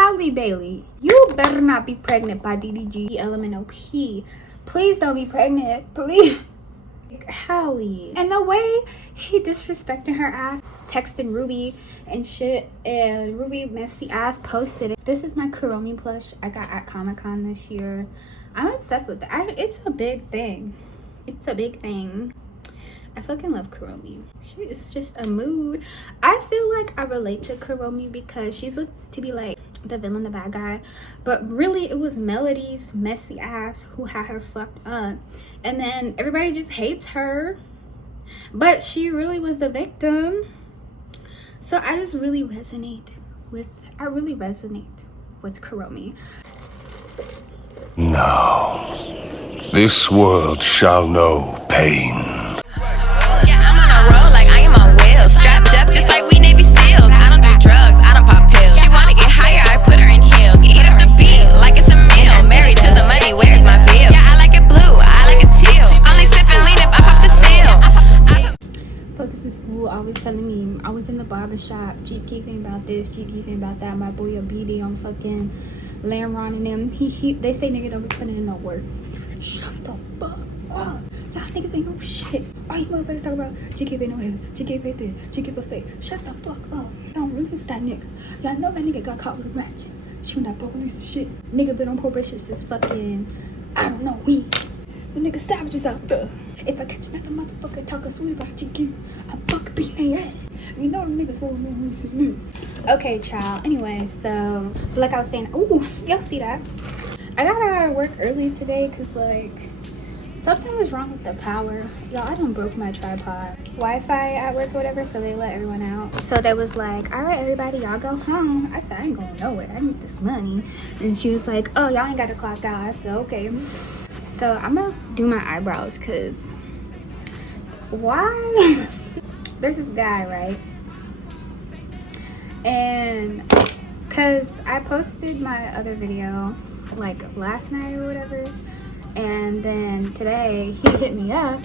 Halle Bailey, you better not be pregnant by DDG LMNOP. Please don't be pregnant, please. Halle, and the way he disrespected her ass, texting Ruby and shit, and Ruby messy ass posted it. This is my Kuromi plush I got at Comic-Con this year. I'm obsessed with that. It's a big thing. It's a big thing. I fucking love Kuromi. She is just a mood. I feel like I relate to Kuromi because she's looked to be like the villain, the bad guy, but really it was Melody's messy ass who had her fucked up, and then everybody just hates her, but she really was the victim. So I just really resonate with Kuromi. Now, this world shall know pain. Yeah, I'm on a roll like I am on wheels, strapped up just like we Navy SEALs. I don't do drugs, I don't pop pills. She wanna get higher, I put her in heels. Eat up the beat like it's a meal. Married to the money, where's my veil? Yeah, I like it blue, I like it teal. Only sip and lean if I pop the seal. Focus in school always telling me I was in the barber shop, Jeep keeping about this, Jeep keeping about that. My boy a BD on fucking Lamron and them. They say nigga don't be putting in no work. Shut the fuck up. Y'all niggas ain't no shit. All you motherfuckers talk about GK ain't no heaven, GK ain't this, GK fake. Shut the fuck up. I don't really with that nigga. Y'all know that nigga got caught with a match. Shooting that police and shit. Nigga been on probation since fucking, I don't know, weed. The nigga savages out there. If I catch another motherfucker talking sweet about GQ, I'm fucking beating their ass. You know the niggas won't know me. Okay, child. Anyway, so like I was saying, ooh, y'all see that? I got out of work early today because like something was wrong with the power. Y'all, I done broke my tripod. Wi-Fi at work or whatever, so they let everyone out. So they was like, all right, everybody, y'all go home. I said, I ain't going nowhere. I need this money. And she was like, oh, y'all ain't got to clock out. I said, okay. So I'm gonna do my eyebrows because why? There's this guy, right? And because I posted my other video like last night or whatever, and then today he hit me up,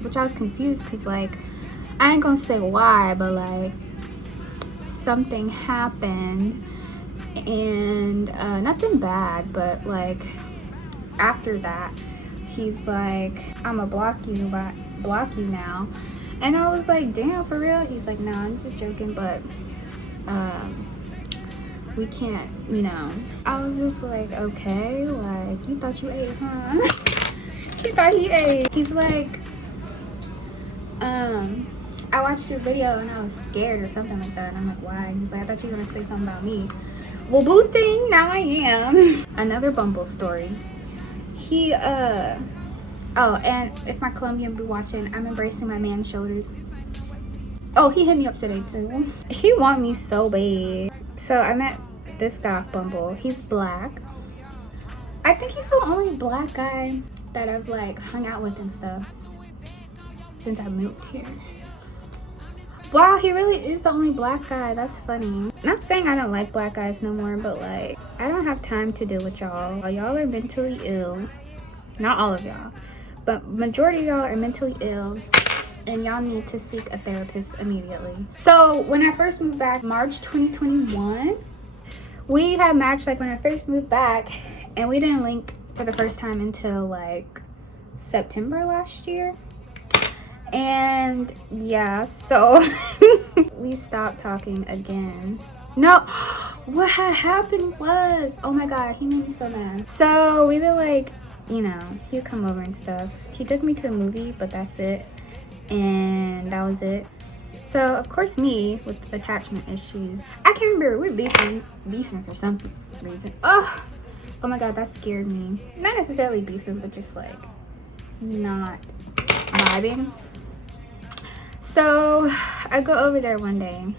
which I was confused because like I ain't gonna say why, but like something happened and nothing bad, but like after that he's like, I'ma block you now. And I was like, damn, for real? He's like, no, I'm just joking, but we can't, you know. I was just like, okay, like, you thought you ate, huh? He thought he ate. He's like, I watched your video and I was scared or something like that. And I'm like, why? He's like, I thought you were gonna say something about me. Well, boo thing, now I am. Another Bumble story. He, oh, and if my Colombian be watching, I'm embracing my man's shoulders. Oh, he hit me up today too. He want me so bad. So I met this guy off Bumble. He's black. I think he's the only black guy that I've like hung out with and stuff since I moved here. Wow, he really is the only black guy. That's funny. Not saying I don't like black guys no more, but like I don't have time to deal with y'all. Y'all are mentally ill. Not all of y'all, but majority of y'all are mentally ill, and y'all need to seek a therapist immediately. So when I first moved back, March 2021, we had matched like when I first moved back, and we didn't link for the first time until like September last year. And yeah, so we stopped talking again. No, what had happened was, oh my god, he made me so mad. So we were like, you know, he'd come over and stuff. He took me to a movie, but that's it. And that was it. So of course me with attachment issues, I can't remember, we were beefing for some reason. Oh my god, that scared me. Not necessarily beefing, but just like not vibing. So I go over there one day.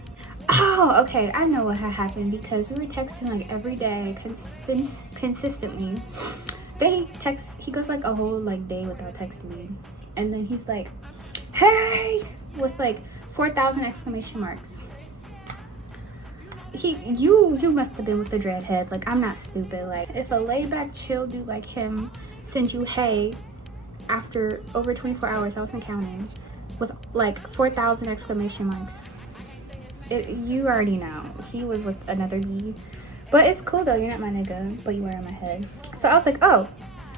Oh, okay, I know what had happened because we were texting like every day consistently. Then he goes like a whole like day without texting me, and then he's like, hey, with like 4,000 exclamation marks. You must have been with the dreadhead. Like, I'm not stupid. Like, if a laid back chill dude like him sends you hey after over 24 hours, I wasn't counting, with like 4,000 exclamation marks, you already know he was with another B. But it's cool though, you're not my nigga, but you were in my head. So I was like, oh,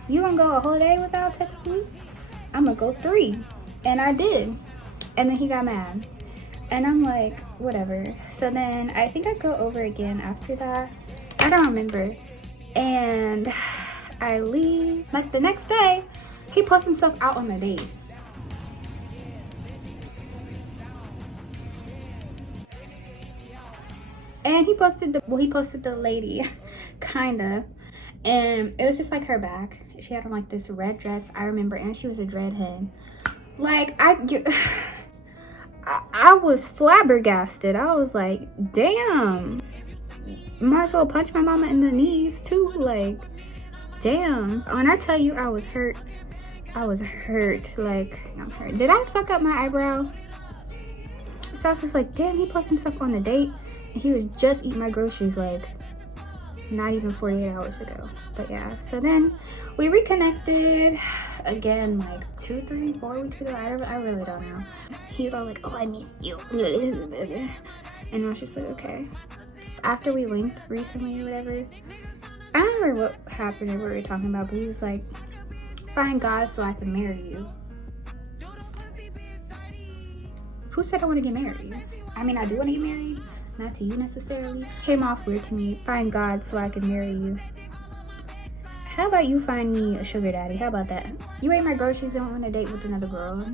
you gonna go a whole day without texting me? I'm gonna go 3. And I did. And then he got mad. And I'm like, whatever. So then I think I go over again after that. I don't remember. And I leave. Like the next day, he posts himself out on a date. And he posted the lady, kinda. And it was just like her back. She had on like this red dress, I remember, and she was a dreadhead. Like, I was flabbergasted. I was like, damn. Might as well punch my mama in the knees too. Like, damn. When I tell you I was hurt, I was hurt. Like, I'm hurt. Did I fuck up my eyebrow? So I was just like, damn, he posted himself on a date. And he was just eating my groceries like not even 48 hours ago. But yeah, so then we reconnected again like 2, 3, 4 weeks ago. I really don't know. He's all like, oh, I missed you. And I was just like, okay. After we linked recently or whatever, I don't remember what happened or what we were talking about, but he was like, find God so I can marry you. Who said I want to get married? I mean, I do want to get married. Not to you necessarily. Came off weird to me. Find God so I can marry you. How about you find me a sugar daddy? How about that? You ate my groceries and went on a date with another girl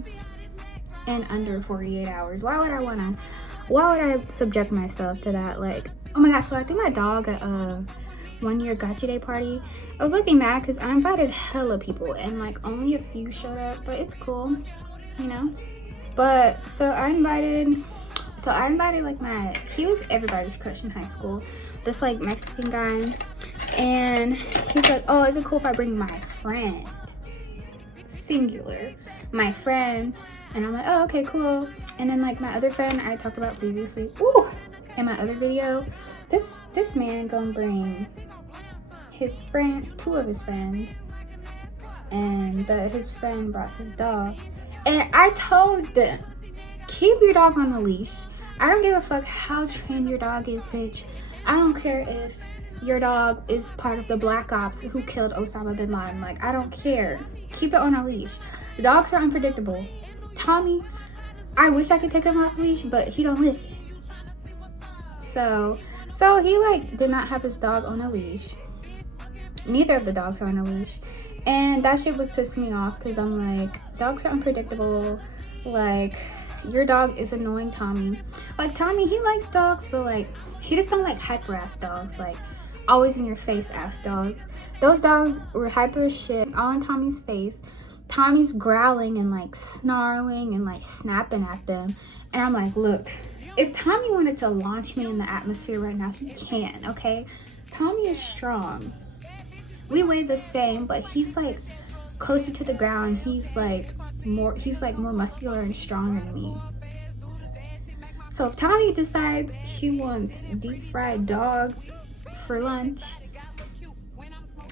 in under 48 hours. Why would I subject myself to that? Like, oh my god, so I think my dog at 1 year gotcha day party, I was looking mad because I invited hella people and like only a few showed up, but it's cool, you know? But so I invited like he was everybody's crush in high school, this like Mexican guy, and he's like, oh, is it cool if I bring my friend, singular, my friend? And I'm like, oh, okay, cool. And then like my other friend I talked about previously, in my other video, this man gonna bring his friend, 2 of his friends, and his friend brought his dog. And I told them, keep your dog on a leash. I don't give a fuck how trained your dog is, bitch. I don't care if your dog is part of the Black Ops who killed Osama bin Laden. Like, I don't care. Keep it on a leash. The dogs are unpredictable. Tommy, I wish I could take him off a leash, but he don't listen. So he like did not have his dog on a leash. Neither of the dogs are on a leash. And that shit was pissing me off because I'm like, dogs are unpredictable. Like, your dog is annoying Tommy. Like, Tommy, he likes dogs, but like, he just don't like hyper ass dogs, like always in your face ass dogs. Those dogs were hyper as shit, all in Tommy's face. Tommy's growling and like snarling and like snapping at them. And I'm like, look, if Tommy wanted to launch me in the atmosphere right now, he can, okay? Tommy is strong. We weigh the same, but he's like closer to the ground. He's like more muscular and stronger than me. So if Tommy decides he wants deep fried dog for lunch,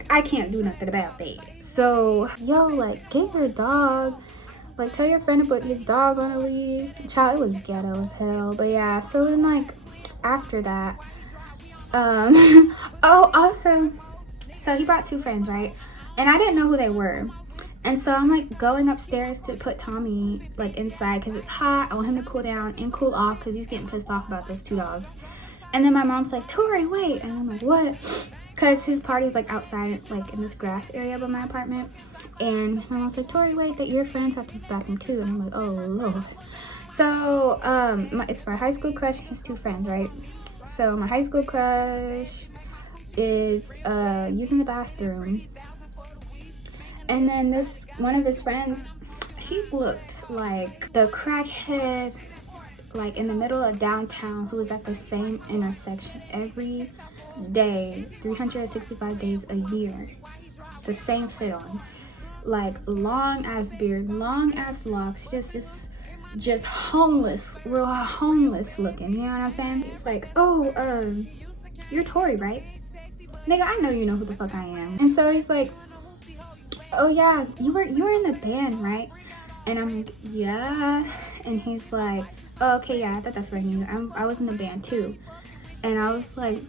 I can't do nothing about that. So yo, like, get your dog, like tell your friend to put his dog on a leash. Child, it was ghetto as hell. But yeah, so then like after that, oh, also, so he brought 2 friends, right? And I didn't know who they were. And so I'm like going upstairs to put Tommy like inside because it's hot. I want him to cool down and cool off because he's getting pissed off about those 2 dogs. And then my mom's like, Tori, wait. And I'm like, what? Because his party was like outside, like in this grass area by my apartment. And my mom's like, Tori, wait, that your friends have to use the bathroom too. And I'm like, oh Lord. So it's my high school crush and his 2 friends, right? So my high school crush is using the bathroom. And then this one of his friends, he looked like the crackhead, like in the middle of downtown, who was at the same intersection every day, 365 days a year, the same fit on, like long ass beard, long ass locks, just homeless, real homeless looking. You know what I'm saying? It's like, oh, you're Tori, right? Nigga, I know you know who the fuck I am. And so he's like, oh yeah, you were in the band, right? And I'm like, yeah. And he's like, oh, okay, yeah, I thought that's what I knew. I was in the band too. And I was like,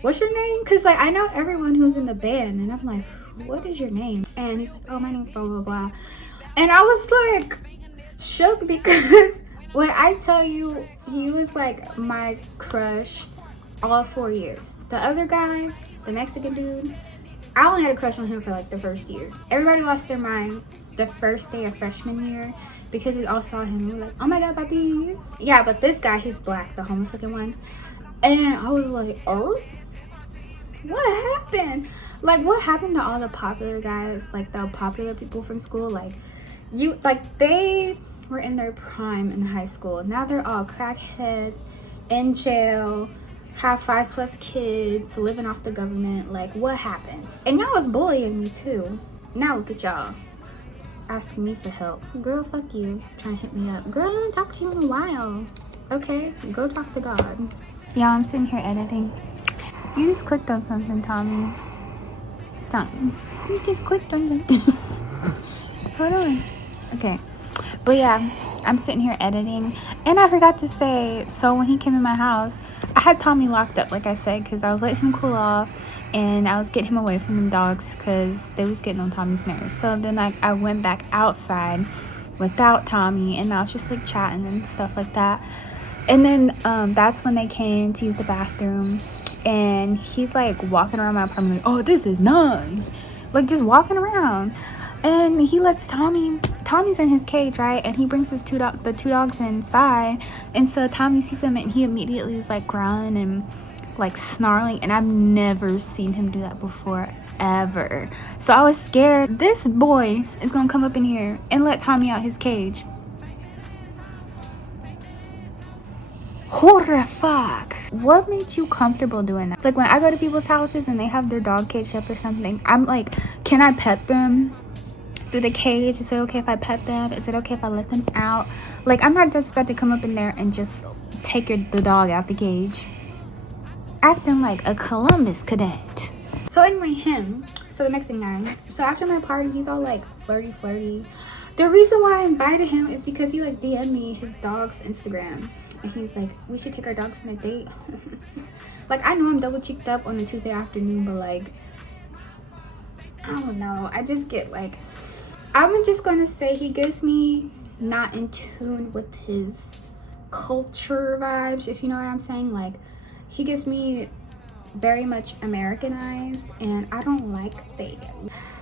what's your name? Because like I know everyone who's in the band, and I'm like, what is your name? And he's like, oh, my name's blah blah blah. And I was like shook because when I tell you, he was like my crush all 4 years. The other guy, the Mexican dude, I only had a crush on him for like the first year. Everybody lost their mind the first day of freshman year because we all saw him and we were like, oh my god, papi. Yeah, but this guy, he's black, the homeless looking one. And I was like, oh, what happened? Like, what happened to all the popular guys, like the popular people from school? Like, they were in their prime in high school. Now they're all crackheads, in jail, have 5+ kids, living off the government. Like, what happened? And y'all was bullying me too. Now look at y'all asking me for help. Girl, fuck you, trying to hit me up. Girl, I haven't talked to you in a while. Okay, go talk to God. Yeah, I'm sitting here editing. You just clicked on something, Tommy. Tommy, you just clicked on something. Hold on. Okay, but yeah, I'm sitting here editing, and I forgot to say, so when he came in my house, I had Tommy locked up, like I said, because I was letting him cool off, and I was getting him away from them dogs, because they was getting on Tommy's nerves. So then like I went back outside without Tommy, and I was just like chatting and stuff like that. And then that's when they came to use the bathroom, and he's like walking around my apartment like, oh, this is nice, like just walking around. And he lets Tommy's in his cage, right? And he brings his the two dogs inside, and so Tommy sees him and he immediately is like growling and like snarling, and I've never seen him do that before, ever. So I was scared this boy is gonna come up in here and let Tommy out his cage. Holy fuck. What makes you comfortable doing that? Like when I go to people's houses and they have their dog caged up or something, I'm like, can I pet them through the cage? Is it okay if I pet them? Is it okay if I let them out? Like, I'm not just about to come up in there and just take the dog out the cage. Acting like a Columbus cadet. So anyway, so the Mexican guy, so after my party, he's all like flirty. The reason why I invited him is because he like DM'd me his dog's Instagram. And he's like, we should take our dogs on a date. Like, I know I'm double cheeked up on a Tuesday afternoon, but like, I don't know. I just get like, I'm just going to say he gives me not in tune with his culture vibes, if you know what I'm saying. Like, he gives me very much Americanized, and I don't like that.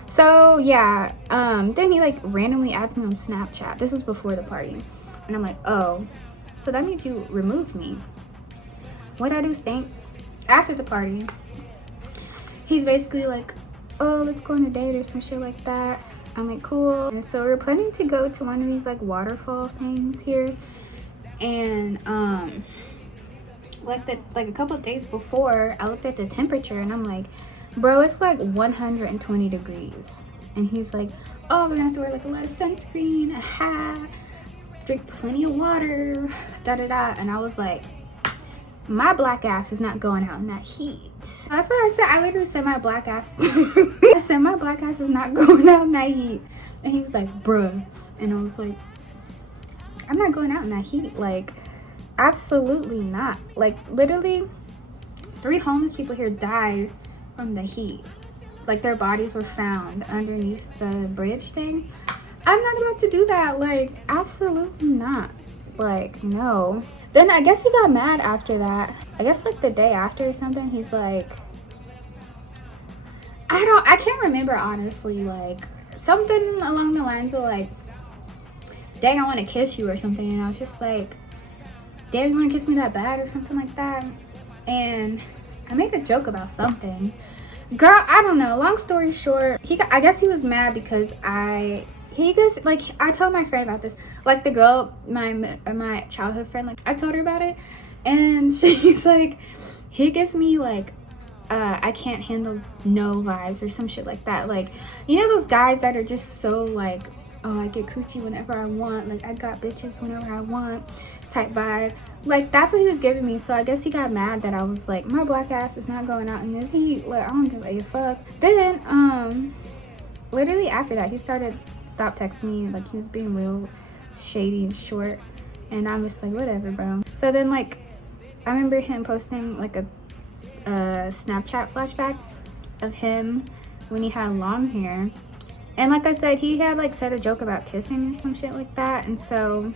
So yeah, then he like randomly adds me on Snapchat. This was before the party, and I'm like, oh, so that means you removed me. What'd I do, stink? After the party, he's basically like, oh, let's go on a date or some shit like that. I'm like, cool. And so we're planning to go to one of these like waterfall things here. And like a couple of days before, I looked at the temperature and I'm like, bro, it's like 120 degrees. And he's like, oh, we're gonna have to wear like a lot of sunscreen, a hat, drink plenty of water, da-da-da. And I was like, my black ass is not going out in that heat. That's what I said. I literally said my black ass. I said my black ass is not going out in that heat. And he was like, bruh. And I was like, I'm not going out in that heat. Like, absolutely not. Like, literally 3 homeless people here died from the heat. Like, their bodies were found underneath the bridge thing. I'm not about to do that. Like, absolutely not. Like, no. Then I guess he got mad after that. I guess like the day after or something, he's like, I can't remember honestly, like something along the lines of like, dang, I want to kiss you or something. And I was just like, damn, you want to kiss me that bad or something like that? And I made a joke about something. Girl, I don't know. Long story short, I guess he was mad because I told my friend about this, like the girl, my childhood friend, like I told her about it, and she's like, he gives me like I can't handle no vibes or some shit like that. Like, you know those guys that are just so like, oh, I get coochie whenever I want, like I got bitches whenever I want type vibe. Like, that's what he was giving me. So I guess he got mad that I was like, my black ass is not going out in this heat. Like, I don't give a fuck. Then literally after that, he stopped texting me. Like, he was being real shady and short, and I'm just like, whatever, bro. So then like I remember him posting like a Snapchat flashback of him when he had long hair. And like I said, he had like said a joke about kissing or some shit like that. And so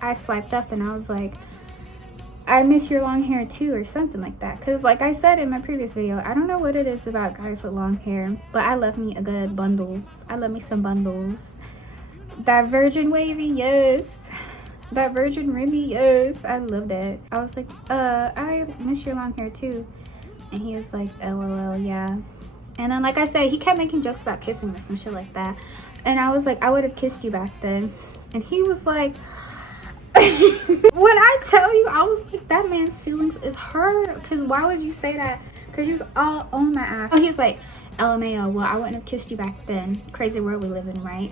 I swiped up and I was like, I miss your long hair too, or something like that. Because like I said in my previous video, I don't know what it is about guys with long hair, but I love me a good bundles. I love me some bundles. That virgin wavy, yes. That virgin ribby, yes. I love that. I was like, I miss your long hair too. And he was like, LOL, yeah. And then like I said, he kept making jokes about kissing or some shit like that. And I was like, I would have kissed you back then. And he was like, when I tell you, I was like, that man's feelings is hurt. Because why would you say that? Because you was all on my ass. Oh, he's like, LMAO, well, I wouldn't have kissed you back then. Crazy world we live in, right?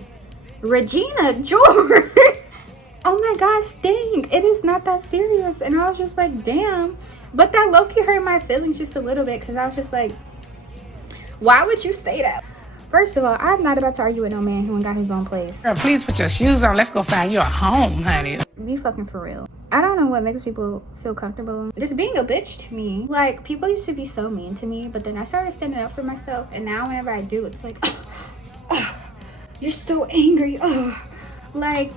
Regina George. Oh my God, Sting. It is not that serious. And I was just like, damn. But that low-key hurt my feelings just a little bit. Because I was just like, why would you say that? First of all, I'm not about to argue with no man who ain't got his own place. Girl, please put your shoes on. Let's go find you a home, honey. Be fucking for real. I don't know what makes people feel comfortable just being a bitch to me. Like, people used to be so mean to me, but then I started standing up for myself, and now whenever I do, it's like, you're so angry. Like,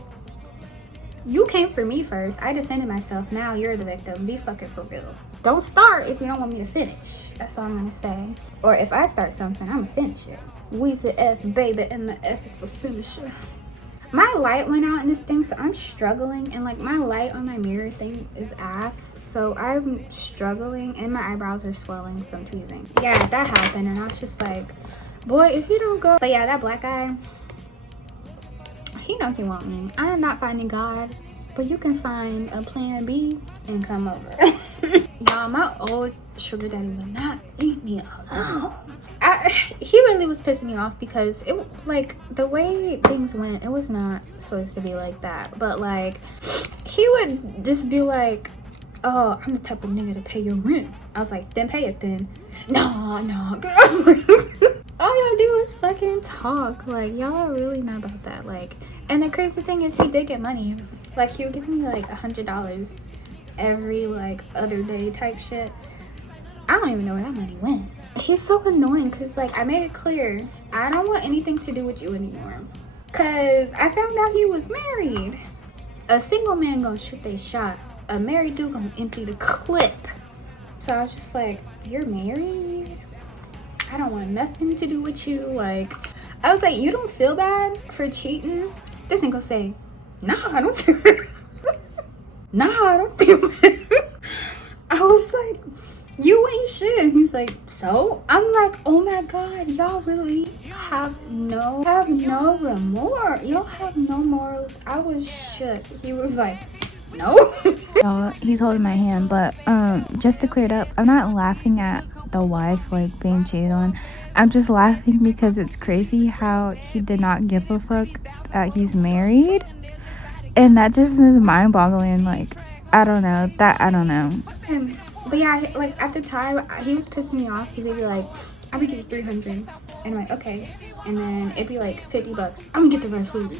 you came for me first. I defended myself. Now you're the victim. Be fucking for real. Don't start if you don't want me to finish. That's all I'm gonna say. Or if I start something, I'm gonna finish it. We's the F, baby, and the F is for finisher. My light went out in this thing, so I'm struggling. And like my light on my mirror thing is ass, so I'm struggling, and my eyebrows are swelling from tweezing. Yeah, that happened, and I was just like, boy, if you don't go. But yeah, that black guy, he know he want me. I am not finding God, but you can find a plan B and come over. Y'all, my old sugar daddy will not leave me alone. He really was pissing me off because it, like, the way things went, it was not supposed to be like that. But like, he would just be like, oh, I'm the type of nigga to pay your rent. I was like, then pay it then. No. All y'all do is fucking talk. Like, y'all are really not about that. Like, and the crazy thing is, he did get money. Like, he would give me like $100 every like other day type shit. I don't even know where that money went. He's so annoying because like I made it clear I don't want anything to do with you anymore, because I found out he was married. A single man gonna shoot they shot, a married dude gonna empty the clip. So I was just like, you're married? I don't want nothing to do with you. Like, I was like, you don't feel bad for cheating? This nigga say, nah, I don't feel bad. Nah, I don't feel bad. I was like, you ain't shit. He's like, so? I'm like, oh my God, y'all really have no remorse. Y'all have no morals. I was shook. He was like, no. He's holding my hand, but just to clear it up, I'm not laughing at the wife like being cheated on. I'm just laughing because it's crazy how he did not give a fuck that he's married, and that just is mind-boggling. Like, I don't know. But yeah, like at the time, he was pissing me off. He'd be like, I'm gonna give you 300, and I'm like, okay. And then it'd be like $50. I'm gonna get the rest later.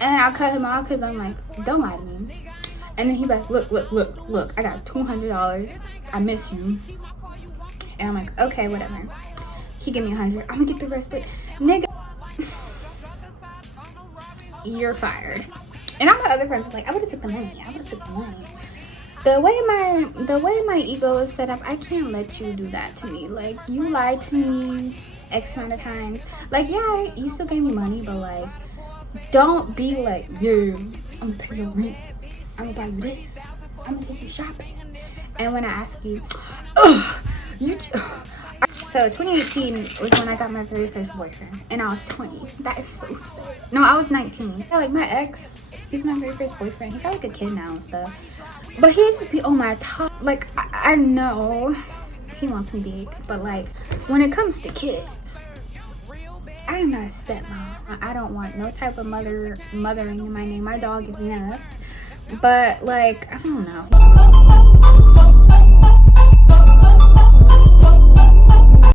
And I'll cut him off because I'm like, don't lie to me. And then he'd be like, look, I got $200. I miss you. And I'm like, okay, whatever. He give me 100. I'm gonna get the rest later. Nigga, you're fired. And all my other friends was like, I would've took the money. The way my ego is set up, I can't let you do that to me. Like, you lied to me X amount of times. Like, yeah, you still gave me money, but like, don't be like, yeah, I'm gonna pay your rent, I'm gonna buy you this, I'm gonna take you shopping. And when I ask you, so 2018 was when I got my very first boyfriend, and I was 20. That is so sad. No, I was 19. Yeah, like my ex, he's my very first boyfriend. He got like a kid now and stuff. But he'd just be on my top. Like, I know he wants me big, but like, when it comes to kids, I am not a stepmom. I don't want no type of mothering in my name. My dog is enough. But like, I don't know.